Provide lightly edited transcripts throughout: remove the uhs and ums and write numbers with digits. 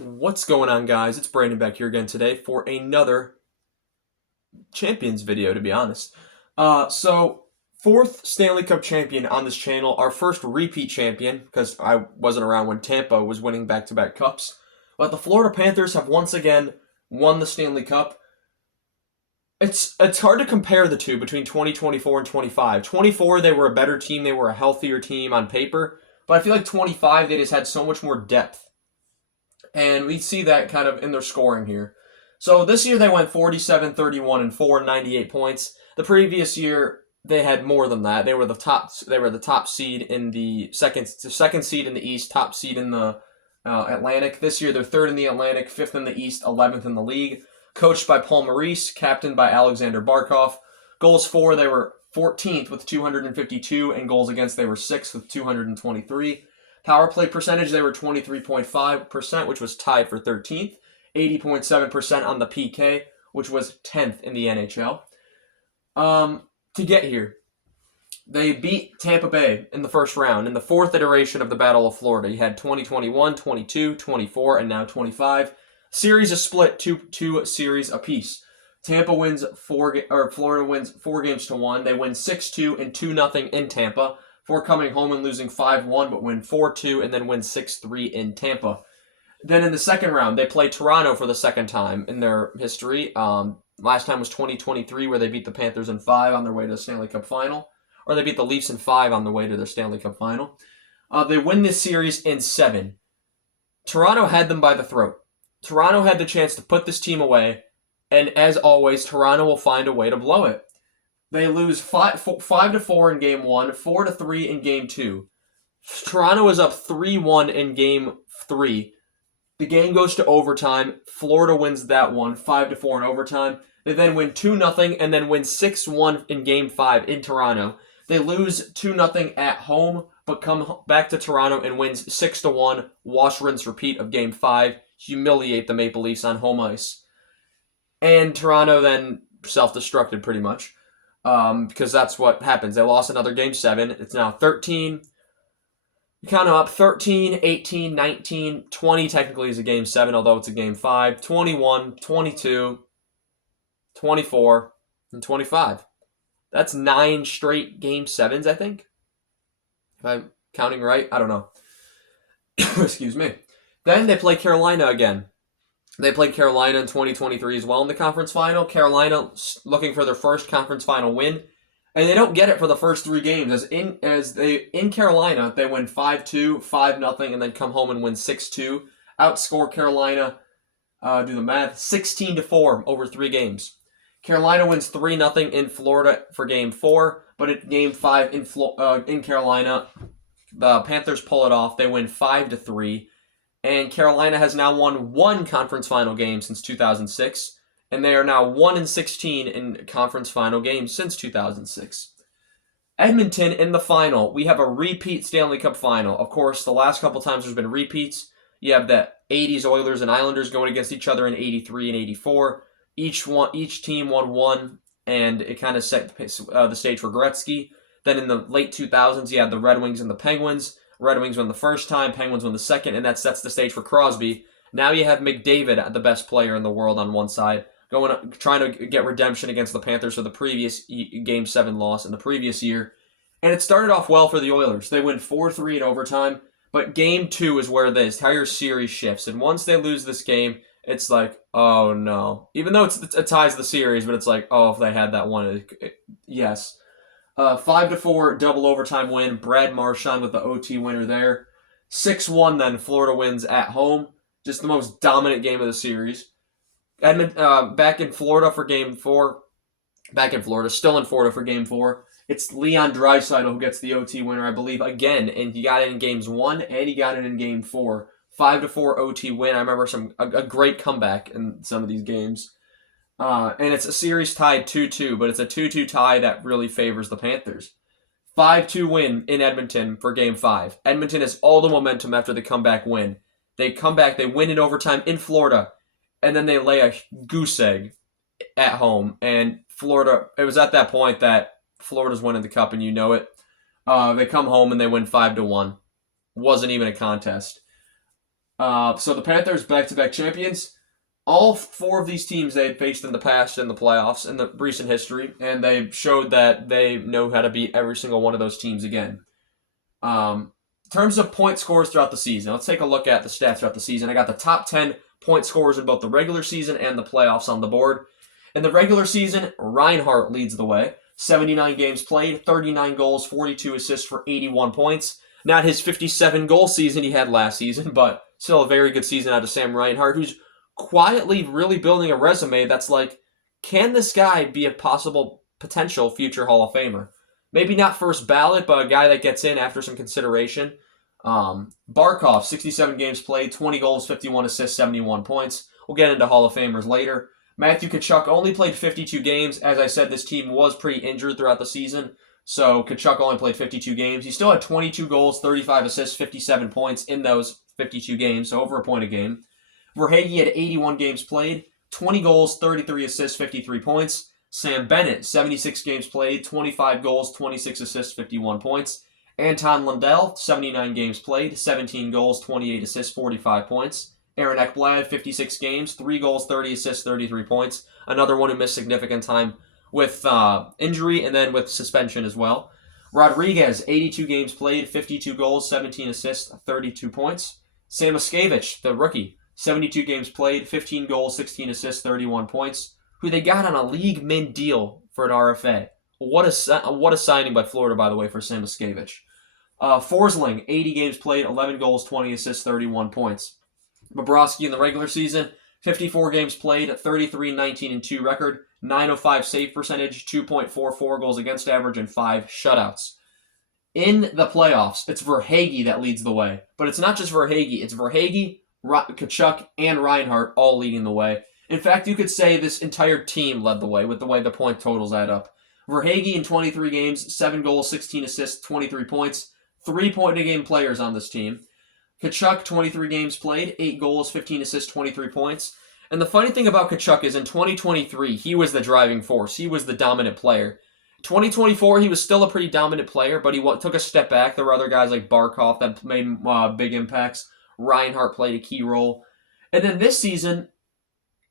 What's going on, guys? It's Brandon back here again today for another Champions video, to be honest. Fourth Stanley Cup champion on this channel, our first repeat champion, because I wasn't around when Tampa was winning back-to-back cups. But the Florida Panthers have once again won the Stanley Cup. It's hard to compare the two between 2024 and 25. 24, they were a better team, they were a healthier team on paper. But I feel like 25, they just had so much more depth. And we see that kind of in their scoring here. So this year they went 47, 31, and 4, 98 points. The previous year they had more than that. They were the top seed in the second seed in the East, top seed in the Atlantic. This year they're third in the Atlantic, fifth in the East, 11th in the league. Coached by Paul Maurice, captained by Alexander Barkov. Goals for, they were 14th with 252, and goals against they were 6th with 223. Power play percentage, they were 23.5%, which was tied for 13th. 80.7% on the PK, which was 10th in the NHL. To get here, they beat Tampa Bay in the first round, in the fourth iteration of the Battle of Florida. You had 2021, 22, 24, and now 25. Series is split two series apiece. Florida wins 4-1. They win 6-2 and 2-0 in Tampa, before coming home and losing 5-1, but win 4-2 and then win 6-3 in Tampa. Then in the second round, they play Toronto for the second time in their history. Last time was 2023, where they beat the Panthers in 5 on their way to the Stanley Cup final. Or they beat the Leafs in 5 on their way to the Stanley Cup final. They win this series in 7. Toronto had them by the throat. Toronto had the chance to put this team away, and as always, Toronto will find a way to blow it. They lose 5-4 in Game 1, 4-3 in Game 2. Toronto is up 3-1 in Game 3. The game goes to overtime. Florida wins that one, 5-4 in overtime. They then win 2-0 and then win 6-1 in Game 5 in Toronto. They lose 2-0 at home, but come back to Toronto and wins 6-1, wash, rinse, repeat of Game 5, humiliate the Maple Leafs on home ice. And Toronto then self-destructed pretty much. Because that's what happens. They lost another Game 7. It's now 13. You count them up. 13, 18, 19, 20 technically is a Game 7, although it's a Game 5. 21, 22, 24, and 25. That's 9 straight Game 7s, I think. If I'm counting right. I don't know. Excuse me. Then they play Carolina again. They played Carolina in 2023 as well in the conference final. Carolina looking for their first conference final win. And they don't get it for the first 3 games. In Carolina, they win 5-2, 5-0, and then come home and win 6-2. Outscore Carolina, do the math, 16-4 over 3 games. Carolina wins 3-0 in Florida for Game 4, but at Game 5 in Carolina, the Panthers pull it off. They win 5-3. And Carolina has now won 1 conference final game since 2006. And they are now 1-16 in conference final games since 2006. Edmonton in the final. We have a repeat Stanley Cup final. Of course, the last couple times there's been repeats. You have the 80s Oilers and Islanders going against each other in 83 and 84. Each team won 1, and it kind of set the stage for Gretzky. Then in the late 2000s, you had the Red Wings and the Penguins. Red Wings won the first time, Penguins won the second, and that sets the stage for Crosby. Now you have McDavid, the best player in the world, on one side, trying to get redemption against the Panthers for the previous Game 7 loss in the previous year. And it started off well for the Oilers. They win 4-3 in overtime, but Game 2 is where the entire series shifts. And once they lose this game, it's like, oh no. Even though it ties the series, but it's like, oh, if they had that one, yes. 5-4 double overtime win. Brad Marchand with the OT winner there. 6-1 then Florida wins at home. Just the most dominant game of the series. Back in Florida for Game 4. Still in Florida for Game 4. It's Leon Draisaitl who gets the OT winner, I believe, again. And he got it in Games 1 and he got it in Game 4. 5-4 OT win. I remember a great comeback in some of these games. And it's a series tied 2-2, but it's a 2-2 tie that really favors the Panthers. 5-2 win in Edmonton for Game 5. Edmonton has all the momentum after the comeback win. They come back, they win in overtime in Florida, and then they lay a goose egg at home. And Florida, it was at that point that Florida's winning the cup, and you know it. They come home and they win 5-1. Wasn't even a contest. So the Panthers, back-to-back champions. All four of these teams they had faced in the past in the playoffs in the recent history, and they showed that they know how to beat every single one of those teams again. In terms of point scores throughout the season, let's take a look at the stats throughout the season. I got the top 10 point scorers in both the regular season and the playoffs on the board. In the regular season, Reinhart leads the way. 79 games played, 39 goals, 42 assists for 81 points. Not his 57-goal season he had last season, but still a very good season out of Sam Reinhart, who's quietly really building a resume that's like, can this guy be a possible potential future Hall of Famer? Maybe not first ballot, but a guy that gets in after some consideration. Barkov, 67 games played, 20 goals, 51 assists, 71 points. We'll get into Hall of Famers later. Matthew Tkachuk only played 52 games. As I said, this team was pretty injured throughout the season, so Tkachuk only played 52 games. He still had 22 goals, 35 assists, 57 points in those 52 games, so over a point a game. Verhaeghe had 81 games played, 20 goals, 33 assists, 53 points. Sam Bennett, 76 games played, 25 goals, 26 assists, 51 points. Anton Lundell, 79 games played, 17 goals, 28 assists, 45 points. Aaron Ekblad, 56 games, 3 goals, 30 assists, 33 points. Another one who missed significant time with injury and then with suspension as well. Rodriguez, 82 games played, 52 goals, 17 assists, 32 points. Sam Miskevich, the rookie, 72 games played, 15 goals, 16 assists, 31 points, who they got on a league min deal for an RFA. What a signing by Florida, by the way, for Sam Miskevich. Forsling, 80 games played, 11 goals, 20 assists, 31 points. Bobrovsky in the regular season, 54 games played, 33, 19, and 2 record, 905 save percentage, 2.44 goals against average, and 5 shutouts. In the playoffs, it's Verhaeghe that leads the way. But it's not just Verhaeghe, it's Verhaeghe, Tkachuk, and Reinhart all leading the way. In fact, you could say this entire team led the way with the way the point totals add up. Verhaeghe in 23 games, 7 goals, 16 assists, 23 points, 3-point-a-game players on this team. Tkachuk, 23 games played, 8 goals, 15 assists, 23 points. And the funny thing about Tkachuk is in 2023, he was the driving force. He was the dominant player. 2024, he was still a pretty dominant player, but he took a step back. There were other guys like Barkov that made big impacts. Reinhart played a key role. And then this season,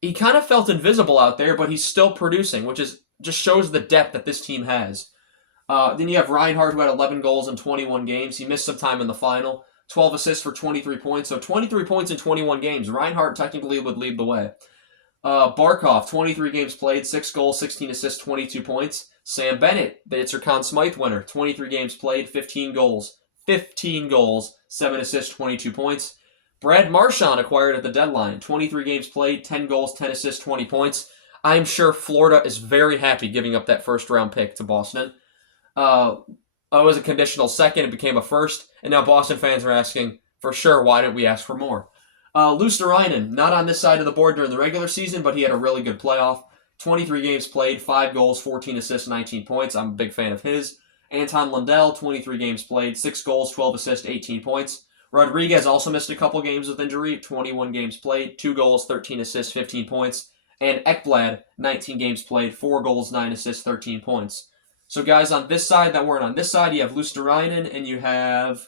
he kind of felt invisible out there, but he's still producing, which is just shows the depth that this team has. Then you have Reinhart, who had 11 goals in 21 games. He missed some time in the final. 12 assists for 23 points. So 23 points in 21 games. Reinhart technically would lead the way. Barkov, 23 games played, 6 goals, 16 assists, 22 points. Sam Bennett, the Itzer Conn Smythe winner, 23 games played, 15 goals, 7 assists, 22 points. Brad Marchand acquired at the deadline, 23 games played, 10 goals, 10 assists, 20 points. I'm sure Florida is very happy giving up that first-round pick to Boston. It was a conditional second, it became a first, and now Boston fans are asking, for sure, why didn't we ask for more? Luosterainen, not on this side of the board during the regular season, but he had a really good playoff. 23 games played, 5 goals, 14 assists, 19 points. I'm a big fan of his. Anton Lundell, 23 games played, 6 goals, 12 assists, 18 points. Rodriguez also missed a couple games with injury, 21 games played, 2 goals, 13 assists, 15 points. And Ekblad, 19 games played, 4 goals, 9 assists, 13 points. So guys on this side that weren't on this side, you have Luosterainen and you have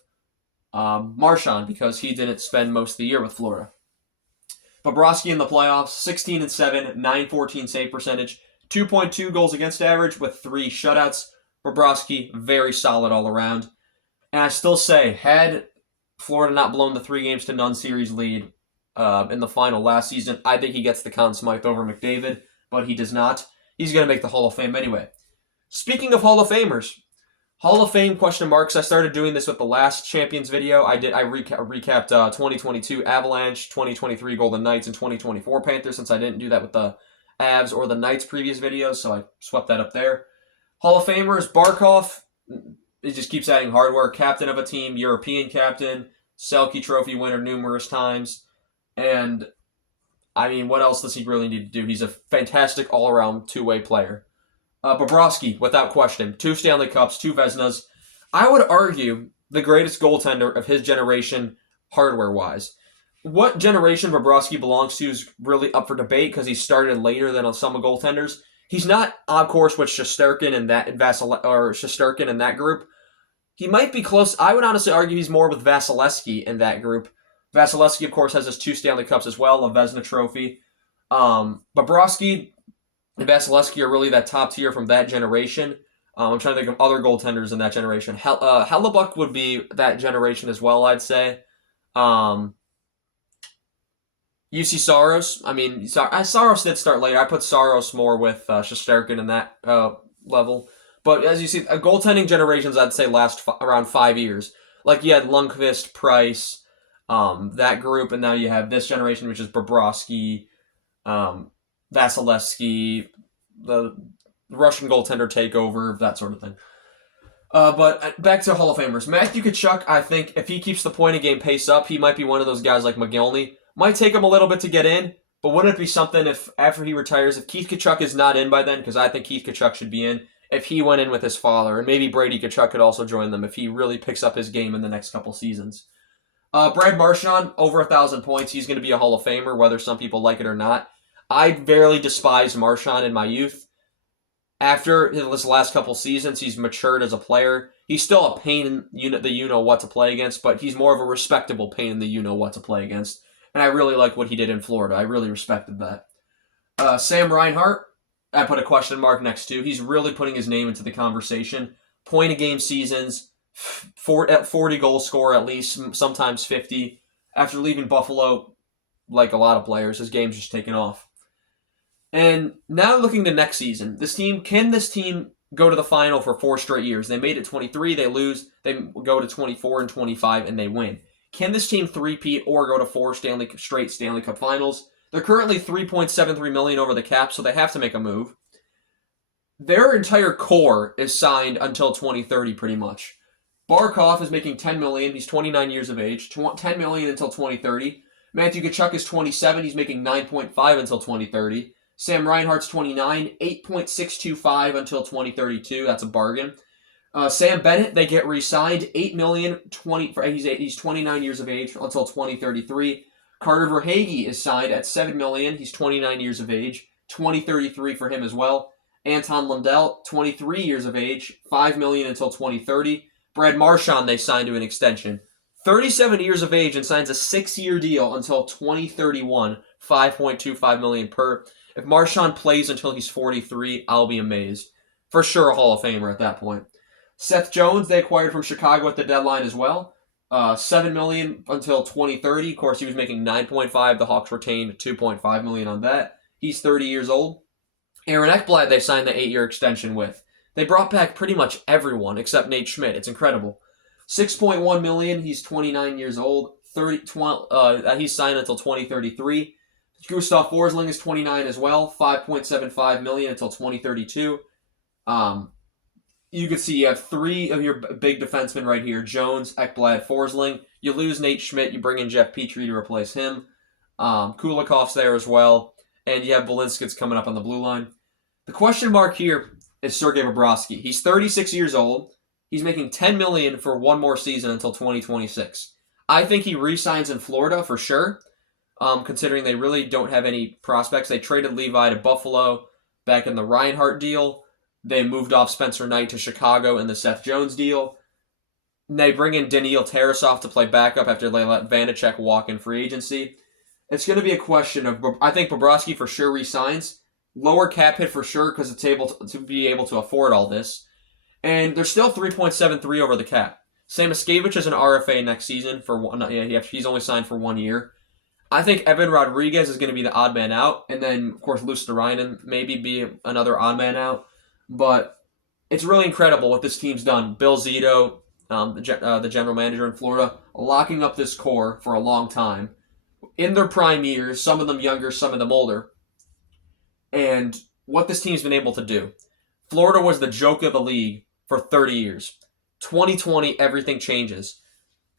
Marchand because he didn't spend most of the year with Florida. Bobrovsky in the playoffs, 16-7, 914 save percentage, 2.2 goals against average with 3 shutouts. Bobrovsky, very solid all around. And I still say, had Florida not blown the 3-0 series lead in the final last season, I think he gets the Conn Smythe over McDavid, but he does not. He's going to make the Hall of Fame anyway. Speaking of Hall of Famers, Hall of Fame question marks. I started doing this with the last Champions video. I recapped 2022 Avalanche, 2023 Golden Knights, and 2024 Panthers since I didn't do that with the Avs or the Knights previous videos, so I swept that up there. Hall of Famers, Barkov, it just keeps adding hardware. Captain of a team, European captain, Selke Trophy winner numerous times. And, I mean, what else does he really need to do? He's a fantastic all-around two-way player. Bobrovsky, without question. 2 Stanley Cups, 2 Vezinas. I would argue the greatest goaltender of his generation, hardware-wise. What generation Bobrovsky belongs to is really up for debate because he started later than some goaltenders. He's not, of course, with Shesterkin and Shesterkin in that group. He might be close. I would honestly argue he's more with Vasilevsky in that group. Vasilevsky, of course, has his 2 Stanley Cups as well, a Vezina Trophy. Bobrovsky and Vasilevsky are really that top tier from that generation. I'm trying to think of other goaltenders in that generation. Hellebuck would be that generation as well, I'd say. UC Saros. I mean, Saros did start later. I put Saros more with Shesterkin in that level. But as you see, goaltending generations, I'd say, last around 5 years. Like, you had Lundqvist, Price, that group, and now you have this generation, which is Bobrovsky, Vasilevsky, the Russian goaltender takeover, that sort of thing. But back to Hall of Famers. Matthew Tkachuk, I think, if he keeps the point-a-game pace up, he might be one of those guys like McGillney. Might take him a little bit to get in, but wouldn't it be something if, after he retires, if Keith Tkachuk is not in by then, because I think Keith Tkachuk should be in, if he went in with his father, and maybe Brady Tkachuk could also join them if he really picks up his game in the next couple seasons. Brad Marchand, over 1,000 points. He's going to be a Hall of Famer, whether some people like it or not. I barely despised Marchand in my youth. After his last couple seasons, he's matured as a player. He's still a pain in the you-know-what to play against, but he's more of a respectable pain in the you-know-what to play against. And I really like what he did in Florida. I really respected that. Sam Reinhart, I put a question mark next to. He's really putting his name into the conversation. Point-a-game seasons, 40 goal scorer at least, sometimes 50. After leaving Buffalo, like a lot of players, his game's just taken off. And now looking to next season, can this team go to the final for 4 straight years? They made it 23, they lose, they go to 24 and 25, and they win. Can this team three-peat or go to 4 straight Stanley Cup finals? They're currently $3.73 million over the cap, so they have to make a move. Their entire core is signed until 2030, pretty much. Barkov is making $10 million. He's 29 years of age. $10 million until 2030. Matthew Tkachuk is 27. He's making $9.5 until 2030. Sam Reinhart's 29. $8.625 until 2032. That's a bargain. Sam Bennett, they get re-signed. $8 million. He's 29 years of age until 2033. Carter Verhaeghe is signed at $7 million. He's 29 years of age. 2033 for him as well. Anton Lundell, 23 years of age. $5 million until 2030. Brad Marchand, they signed to an extension. 37 years of age and signs a 6-year deal until 2031. $5.25 million per. If Marchand plays until he's 43, I'll be amazed. For sure a Hall of Famer at that point. Seth Jones, they acquired from Chicago at the deadline as well. $7 million until 2030. Of course, he was making $9.5. The Hawks retained $2.5 million on that. He's 30 years old. Aaron Ekblad, they signed the 8-year extension with. They brought back pretty much everyone except Nate Schmidt. It's incredible. $6.1 million. He's 29 years old. He's signed until 2033. Gustav Forsling is 29 as well. $5.75 million until 2032. You can see you have 3 of your big defensemen right here. Jones, Ekblad, Forsling. You lose Nate Schmidt. You bring in Jeff Petrie to replace him. Kulikov's there as well. And you have Balinskis coming up on the blue line. The question mark here is Sergei Bobrovsky. He's 36 years old. He's making $10 million for 1 more season until 2026. I think he re-signs in Florida for sure, considering they really don't have any prospects. They traded Levi to Buffalo back in the Reinhart deal. They moved off Spencer Knight to Chicago in the Seth Jones deal. And they bring in Daniil Tarasov to play backup after they let Vanacek walk in free agency. It's going to be a question of, I think Bobrovsky for sure re-signs. Lower cap hit for sure because it's able to be able to afford all this. And they're still 3.73 over the cap. Samoskevich is an RFA next season for one. Yeah, he's only signed for 1 year. I think Evan Rodriguez is going to be the odd man out, and then of course Luosterainen maybe be another odd man out. But it's really incredible what this team's done. Bill Zito, the general manager in Florida, locking up this core for a long time. In their prime years, some of them younger, some of them older. And what this team's been able to do. Florida was the joke of the league for 30 years. 2020, everything changes.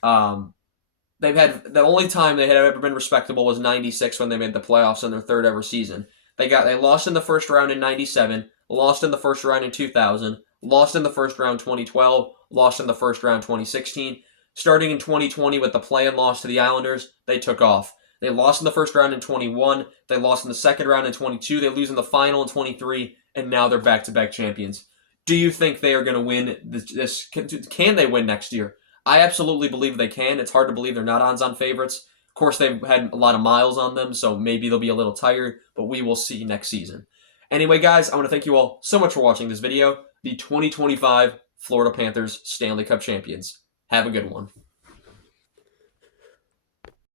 They've had the only time they had ever been respectable was 96 when they made the playoffs in their 3rd ever season. They lost in the first round in 97, lost in the first round in 2000, lost in the first round 2012, lost in the first round 2016. Starting in 2020 with the play-in loss to the Islanders, they took off. They lost in the first round in 21, they lost in the second round in 22, they lose in the final in 23, and now they're back-to-back champions. Do you think they are going to win this? Can they win next year? I absolutely believe they can. It's hard to believe they're not odds-on favorites. Of course, they've had a lot of miles on them, so maybe they'll be a little tired, but we will see next season. Anyway, guys, I want to thank you all so much for watching this video. The 2025 Florida Panthers Stanley Cup champions. Have a good one.